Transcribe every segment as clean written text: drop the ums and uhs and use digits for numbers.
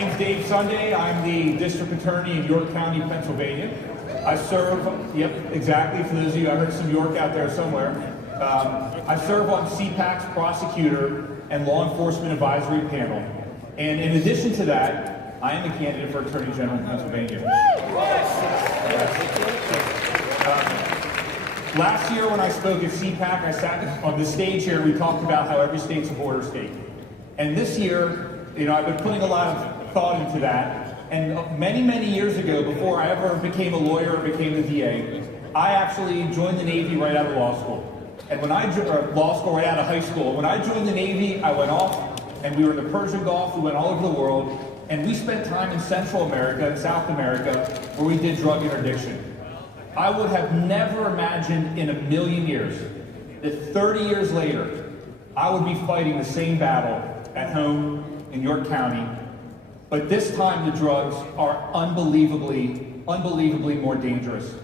name's Dave Sunday. I'm the district attorney in York County, Pennsylvania. I serve, yep, exactly, for those of you, I heard some York out there somewhere. I serve on cpac's prosecutor and law enforcement advisory panel. And in addition to that, I am a candidate for Attorney General in Pennsylvania. Last year when I spoke at cpac, I sat on the stage here, we talked about how every state's a border state. And this year, I've been putting a lot of thought into that. And many, many years ago, before I ever became a lawyer or became a DA, I actually joined the Navy right out of law school. And when I law school right out of high school, when I joined the Navy, I went off and we were in the Persian Gulf, we went all over the world, and we spent time in Central America and South America where we did drug interdiction. I would have never imagined in a million years that 30 years later, I would be fighting the same battle at home in York County, but this time the drugs are unbelievably more dangerous.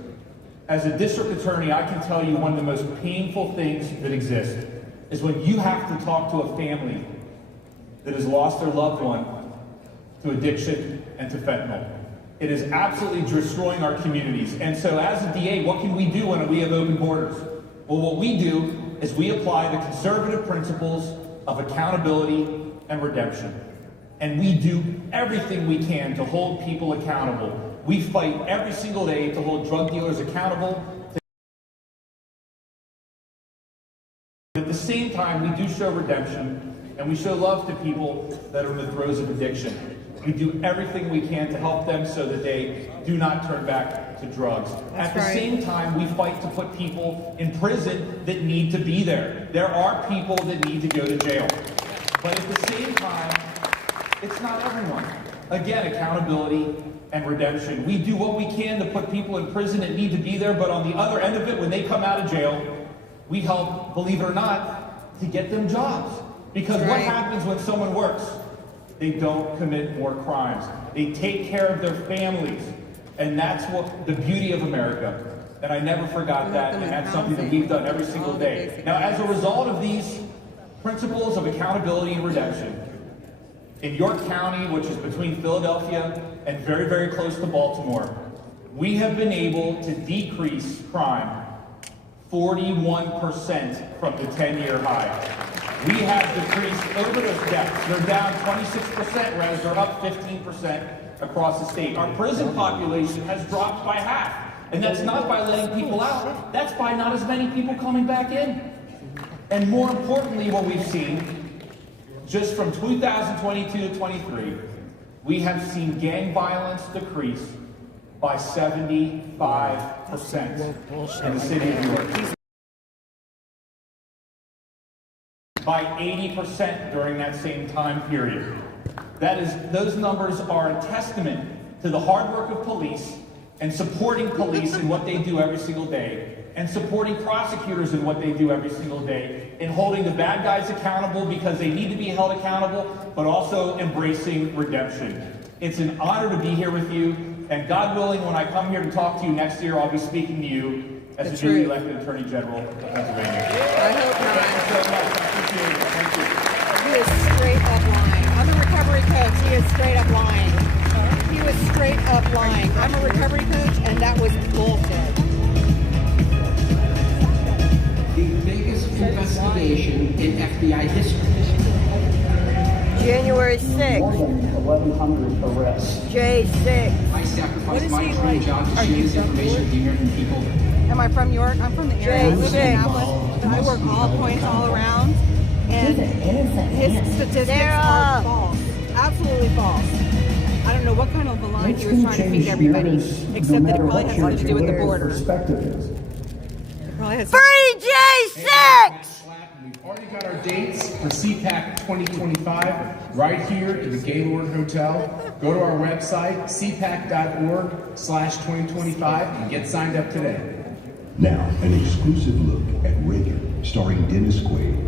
As a district attorney, I can tell you one of the most painful things that exist is when you have to talk to a family that has lost their loved one to addiction and to fentanyl. It is absolutely destroying our communities. And so as a DA, what can we do when we have open borders? Well, what we do is we apply the conservative principles of accountability and redemption. And we do everything we can to hold people accountable. We fight every single day to hold drug dealers accountable. At the same time, we do show redemption and we show love to people that are in the throes of addiction. We do everything we can to help them so that they do not turn back to drugs. At the same time, we fight to put people in prison that need to be there. There are people that need to go to jail. But at the same time, it's not everyone. Again, accountability and redemption. We do what we can to put people in prison that need to be there, but on the other end of it, when they come out of jail, we help, believe it or not, to get them jobs. Because what happens when someone works? They don't commit more crimes. They take care of their families. And that's what the beauty of America. And I never forgot that, and that's something that we've done every single day. Now, as a result of these principles of accountability and redemption, in York County, which is between Philadelphia and very, very close to Baltimore, we have been able to decrease crime 41% from the 10-year high. We have decreased overdose deaths. They're down 26%, whereas they're up 15% across the state. Our prison population has dropped by half. And that's not by letting people out. That's by not as many people coming back in. And more importantly, what we've seen, just from 2022 to 23, we have seen gang violence decrease by 75% in the city of New York. By 80% during that same time period. Those numbers are a testament to the hard work of police and supporting police in what they do every single day, and supporting prosecutors in what they do every single day, in holding the bad guys accountable because they need to be held accountable, but also embracing redemption. It's an honor to be here with you, and God willing, when I come here to talk to you next year, I'll be speaking to you as the newly elected Attorney General of Pennsylvania. I hope not. Thank you so much. I appreciate it. Thank you. He is straight up lying. I'm a recovery coach. He is straight up lying. He was straight up lying. I'm a recovery coach, and that was bullshit. The biggest investigation in FBI history. January 6th. More than 1,100 arrests. J6. I sacrificed my dream job to share this information with the American people. Am I from York? I'm from the area. I live in Annapolis, but I work all points all around. And his statistics are false. Absolutely false. I don't know what kind of a lie he was trying to feed everybody, except that it probably has something to do with the border. Free J6! We've already got our dates for cpac 2025 right here in the Gaylord Hotel. Go to our website, cpac.org/2025, and get signed up today. Now, an exclusive look at Rager, starring Dennis Quaid.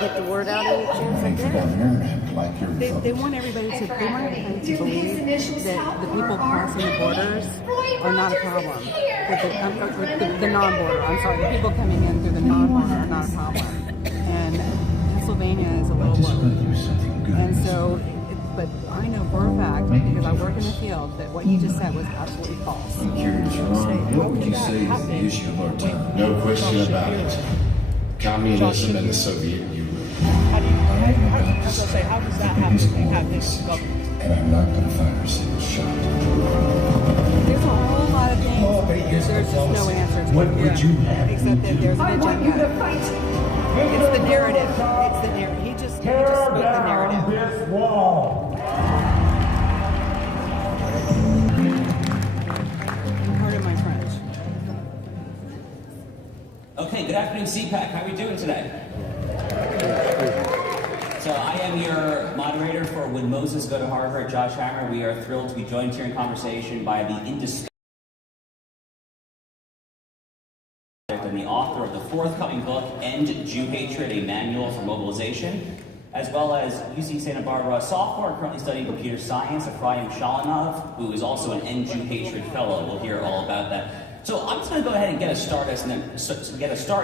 Get the word out of They want everybody to believe that the people crossing the borders are not a problem. That the non-border, I'm sorry, the people coming in through the non-border are not a problem. And Pennsylvania is a little low. And so but I know for a fact, because I work in the field, that what you just said was absolutely false. I'm curious, Ron, what would you say is the issue of our time? No question about it. Communism and the Soviet Union. How does that happen? And I'm not going to fire a single shot. There's a whole lot of things. There's just no answers. What would you have Except that there's an agenda. want you to fight. It's the narrative. It's the narrative. He just spoke the narrative. this wall. Pardon my French. Okay, good afternoon, cpac. How are we doing today? So I am your moderator for When Moses Go to Harvard, Josh Hammer. We are thrilled to be joined here in conversation by the indisputable and the author of the forthcoming book, End Jew Hatred, A Manual for Mobilization, as well as UC Santa Barbara sophomore currently studying computer science, Ephraim Shalinov, who is also an End Jew Hatred fellow. We'll hear all about that. So I'm just going to go ahead and get us started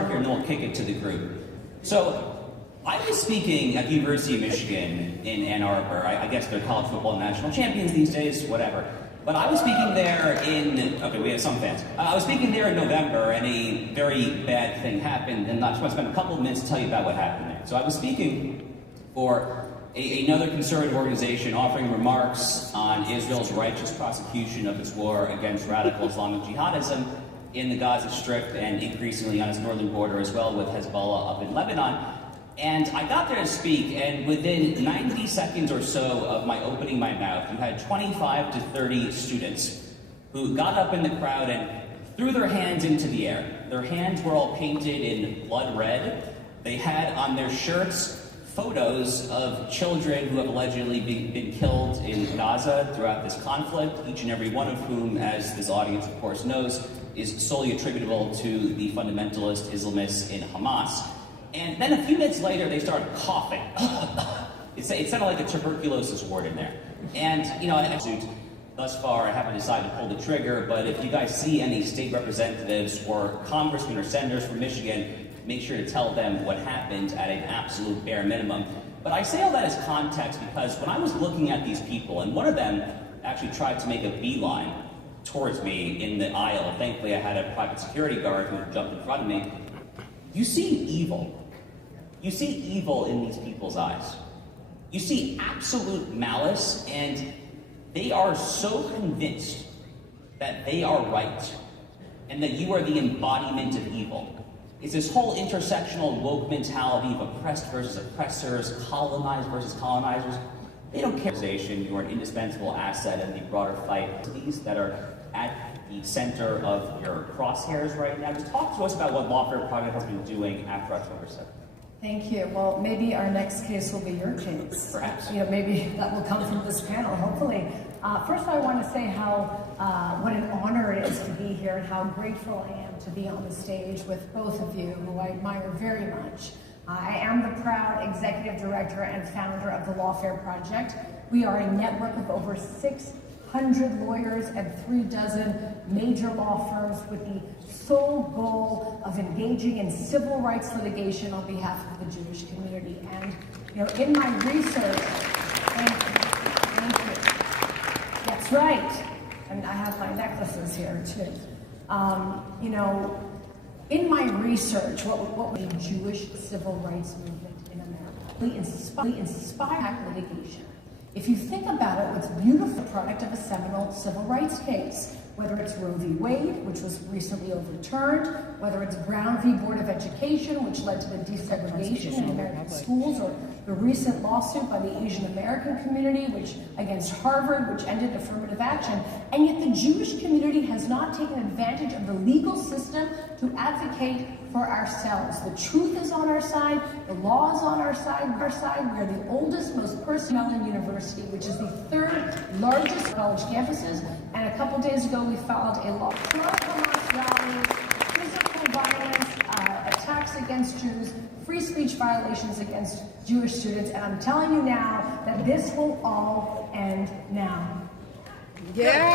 here, and then we'll kick it to the group. So I was speaking at the University of Michigan in Ann Arbor. I guess they're college football national champions these days, whatever. But I was speaking there okay, we have some fans. I was speaking there in November, and a very bad thing happened, and I just want to spend a couple of minutes to tell you about what happened there. So I was speaking for another conservative organization offering remarks on Israel's righteous prosecution of its war against radical Islamic jihadism in the Gaza Strip and increasingly on its northern border as well with Hezbollah up in Lebanon. And I got there to speak, and within 90 seconds or so of my opening my mouth, you had 25 to 30 students who got up in the crowd and threw their hands into the air. Their hands were all painted in blood red. They had on their shirts photos of children who have allegedly been killed in Gaza throughout this conflict, each and every one of whom, as this audience of course knows, is solely attributable to the fundamentalist Islamists in Hamas. And then a few minutes later, they started coughing. It sounded like a tuberculosis ward in there. And, you know, thus far, I haven't decided to pull the trigger, but if you guys see any state representatives or congressmen or senators from Michigan, make sure to tell them what happened at an absolute bare minimum. But I say all that as context because when I was looking at these people, and one of them actually tried to make a beeline towards me in the aisle. Thankfully, I had a private security guard who jumped in front of me. You see evil. You see evil in these people's eyes. You see absolute malice, and they are so convinced that they are right and that you are the embodiment of evil. It's this whole intersectional woke mentality of oppressed versus oppressors, colonized versus colonizers. They don't care. You are an indispensable asset in the broader fight. These that are at the center of your crosshairs right now. Just talk to us about what Lawfare Project has been doing after October 7th. Thank you. Well, maybe our next case will be your case. Perhaps. You know, maybe that will come from this panel, hopefully. First, I want to say what an honor it is to be here and how grateful I am to be on the stage with both of you, who I admire very much. I am the proud executive director and founder of the Lawfare Project. We are a network of over 600 lawyers and 36 major law firms with the sole goal of engaging in civil rights litigation on behalf of the Jewish community. And, you know, in my research, thank you. That's right. And I have my necklaces here too. You know, in my research, what was the Jewish civil rights movement in America? We inspire litigation. If you think about it, what's beautiful product of a seminal civil rights case, whether it's Roe v. Wade, which was recently overturned, whether it's Brown v. Board of Education, which led to the desegregation in American schools, or the recent lawsuit by the Asian American community, which against Harvard, which ended affirmative action. And yet the Jewish community has not taken advantage of the legal system to advocate for ourselves. The truth is on our side, the law is on our side. We're the oldest, most personal university, which is the third largest college campuses. And a couple days ago, we filed a law. Hamas rallies, physical violence, attacks against Jews, free speech violations against Jewish students. And I'm telling you now that this will all end now. Yeah.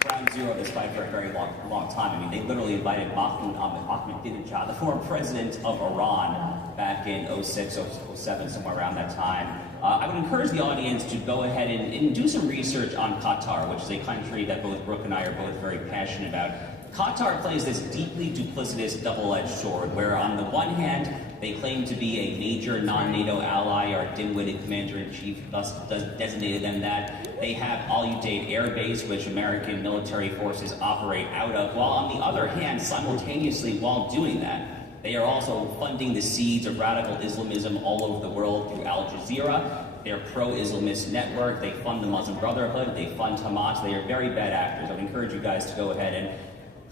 Brown zero this fight for a very long time. I mean, they literally invited Ahmadinejad, the former president of Iran, back in 06, 07, somewhere around that time. I would encourage the audience to go ahead and do some research on Qatar, which is a country that both Brooke and I are both very passionate about. Qatar plays this deeply duplicitous double-edged sword, where on the one hand, they claim to be a major non-NATO ally. Our dim-witted commander-in-chief thus designated them that. They have Al Udeid Air Base, which American military forces operate out of, while on the other hand, simultaneously while doing that, they are also funding the seeds of radical Islamism all over the world through Al Jazeera. They're pro-Islamist network. They fund the Muslim Brotherhood. They fund Hamas. They are very bad actors. I would encourage you guys to go ahead and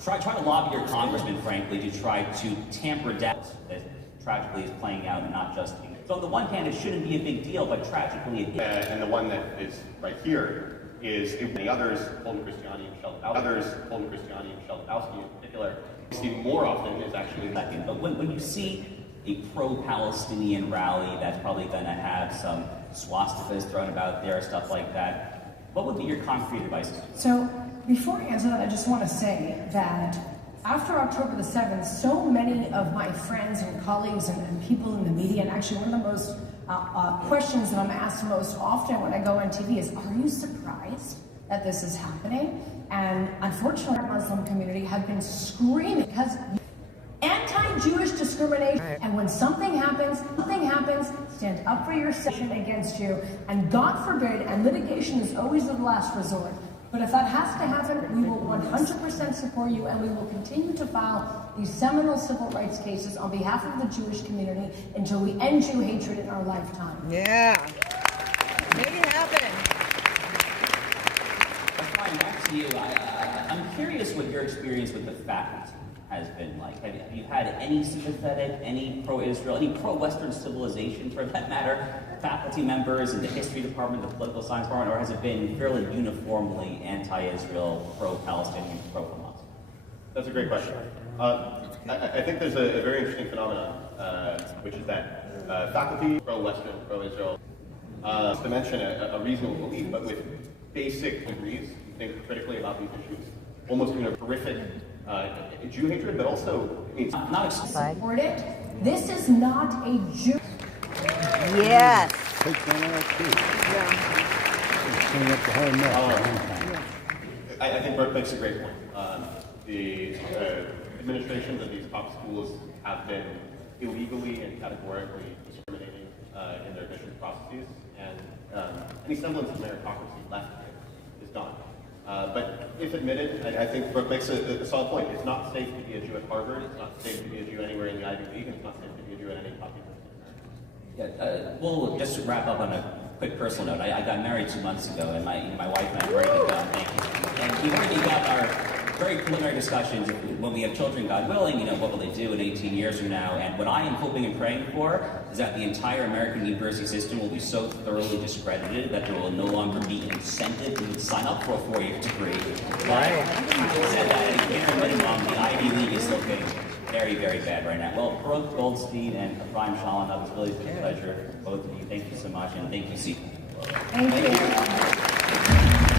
try to lobby your congressman, frankly, to try to tamper down that tragically is playing out, not just. So on the one hand, it shouldn't be a big deal, but tragically it is. And the one that is right here is the others, Holden Christiani and Sheldowski in particular, we see more often is actually. But when you see a pro-Palestinian rally that's probably going to have some swastikas thrown about there, stuff like that, what would be your concrete advice? So before I answer that, I just want to say that after October the 7th, so many of my friends and colleagues and people in the media, and actually one of the most questions that I'm asked most often when I go on TV is, are you surprised that this is happening? And unfortunately, our Muslim community have been screaming because anti-Jewish discrimination, and when something happens, stand up for your section against you, and God forbid, and litigation is always the last resort. But if that has to happen, we will 100% support you, and we will continue to file these seminal civil rights cases on behalf of the Jewish community until we end Jew hatred in our lifetime. Yeah. Make it happen. Brian, back to you. I'm curious what your experience with the faculty has been like. Have you had any sympathetic, any pro-Israel, any pro-Western civilization, for that matter, faculty members in the history department, the political science department, or has it been fairly uniformly anti-Israel, pro-Palestinian, pro-Hamas? That's a great question. I think there's a very interesting phenomenon, which is that faculty, pro-Western, pro-Israel, to mention a reasonable belief, but with basic degrees, who think critically about these issues, almost in a horrific Jew hatred, but also not support it. This is not a Jew. Yes. I think Brooke makes a great point. The administrations of these top schools have been illegally and categorically discriminating in their admissions processes, and any semblance of meritocracy left is gone. But if admitted, I think Brooke makes a solid point. It's not safe to be a Jew at Harvard. It's not safe to be a Jew anywhere in the Ivy League. And it's not safe to be a Jew at any top university. Yeah, well, just to wrap up on a quick personal note, I got married 2 months ago, and my wife and I have already begun, thank you. And we've already got our very preliminary discussions when we have children, God willing, what will they do in 18 years from now? And what I am hoping and praying for is that the entire American university system will be so thoroughly discredited that there will no longer be incentive to sign up for a 4-year degree. But having said that, at a bare minimum, the Ivy League is looking very, very bad right now. Well, Brooke Goldstein and Ephraim Shalom, it's really been a pleasure, both of you. Thank you so much, and thank you, cpac. Thank you.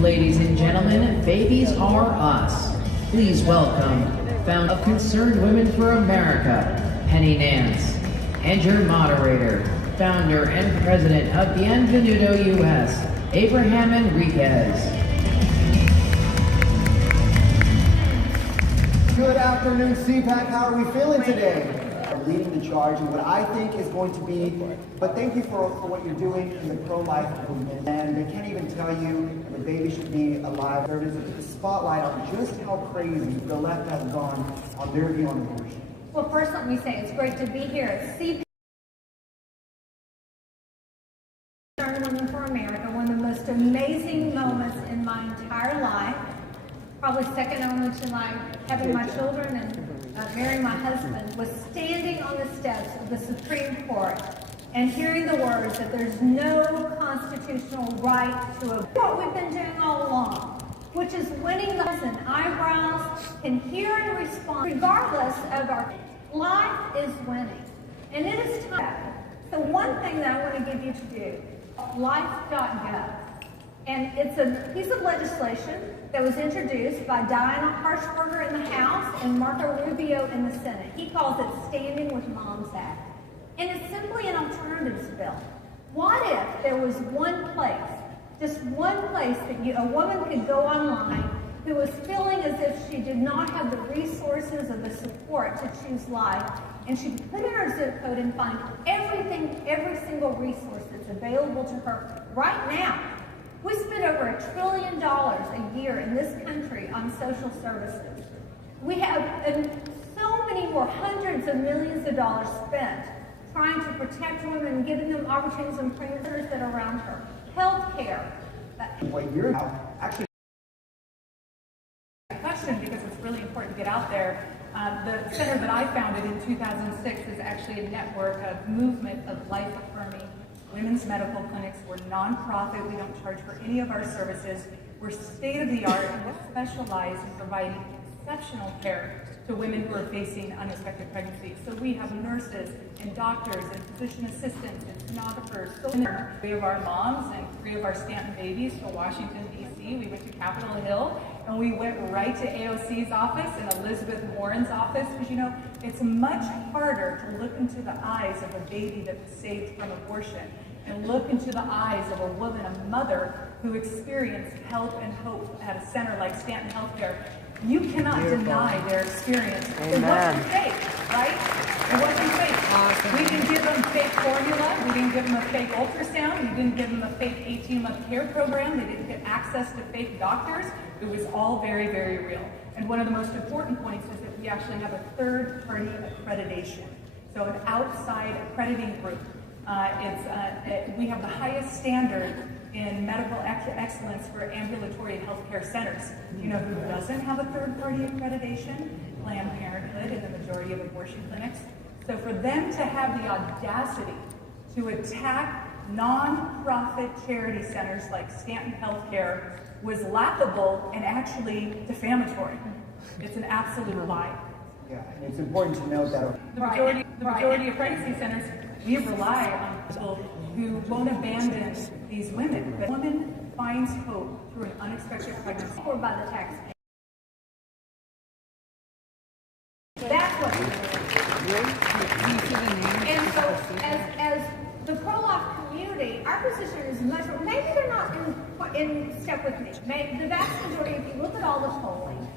Ladies and gentlemen, babies are us. Please welcome founder of Concerned Women for America, Penny Nance, and your moderator, founder and president of Bienvenuto US, Abraham Enriquez. Good afternoon, cpac. How are we feeling today? Leading the charge in what I think is going to be, but thank you for what you're doing in the pro-life movement. And they can't even tell you the baby should be alive. There is a spotlight on just how crazy the left has gone on their view on abortion. Well, first let me say it's great to be here at cpac. Concerned Women for America, one of the most amazing moments in my entire life, probably second only to having my children and marrying my husband, was standing on the steps of the Supreme Court and hearing the words that there's no constitutional right to what we've been doing all along, which is winning the and eyebrows can hear and respond regardless of our life is winning. And it is time. So one thing that I want to give you to do, life.gov. And it's a piece of legislation that was introduced by Diana Harshberger in the House and Marco Rubio in the Senate. He calls it Standing with Moms Act. And it's simply an alternatives bill. What if there was one place, just one place that a woman could go online who was feeling as if she did not have the resources or the support to choose life, and she could put in her zip code and find everything, every single resource that's available to her right now. We spend over $1 trillion a year in this country on social services. We have so many more hundreds of millions of dollars spent trying to protect women and giving them opportunities and parameters that are around her. Health care. What you're now actually question, because it's really important to get out there. The center that I founded in 2006 is actually a network of movement of life-affirming women's medical clinics. We're nonprofit. We don't charge for any of our services. We're state-of-the-art, and we specialize in providing exceptional care to women who are facing unexpected pregnancy. So we have nurses and doctors and physician assistants and sonographers. So 3 of our moms and 3 of our Stanton babies to Washington, D.C. We went to Capitol Hill, and we went right to AOC's office and Elizabeth Warren's office, because you know, it's much harder to look into the eyes of a baby that was saved from abortion and look into the eyes of a woman, a mother, who experienced help and hope at a center like Stanton Healthcare. You cannot deny their experience. It wasn't fake, right? It wasn't fake. Awesome. We didn't give them fake formula. We didn't give them a fake ultrasound. We didn't give them a fake 18-month care program. They didn't get access to fake doctors. It was all very, very real. And one of the most important points is that we actually have a third-party accreditation. So an outside accrediting group. We have the highest standard in medical excellence for ambulatory healthcare centers. You know who doesn't have a third-party accreditation? Planned Parenthood and the majority of abortion clinics. So for them to have the audacity to attack non-profit charity centers like Stanton Healthcare was laughable and actually defamatory. It's an absolute lie. Yeah, and it's important to note that the majority of pregnancy centers, we rely on people who won't abandon these women. But a woman finds hope through an unexpected pregnancy. Or by the taxpayer. That's what we're doing. And so, as the pro-life community, our position is much more, maybe they're not in step with me. Maybe the vast majority, if you look at all the polling,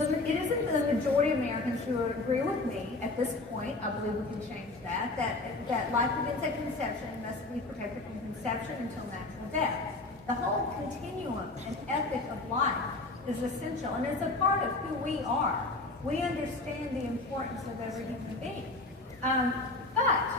it isn't the majority of Americans who agree with me at this point. I believe we can change that. That life begins at conception and must be protected from conception until natural death. The whole continuum and ethic of life is essential, and it's a part of who we are. We understand the importance of every human being. But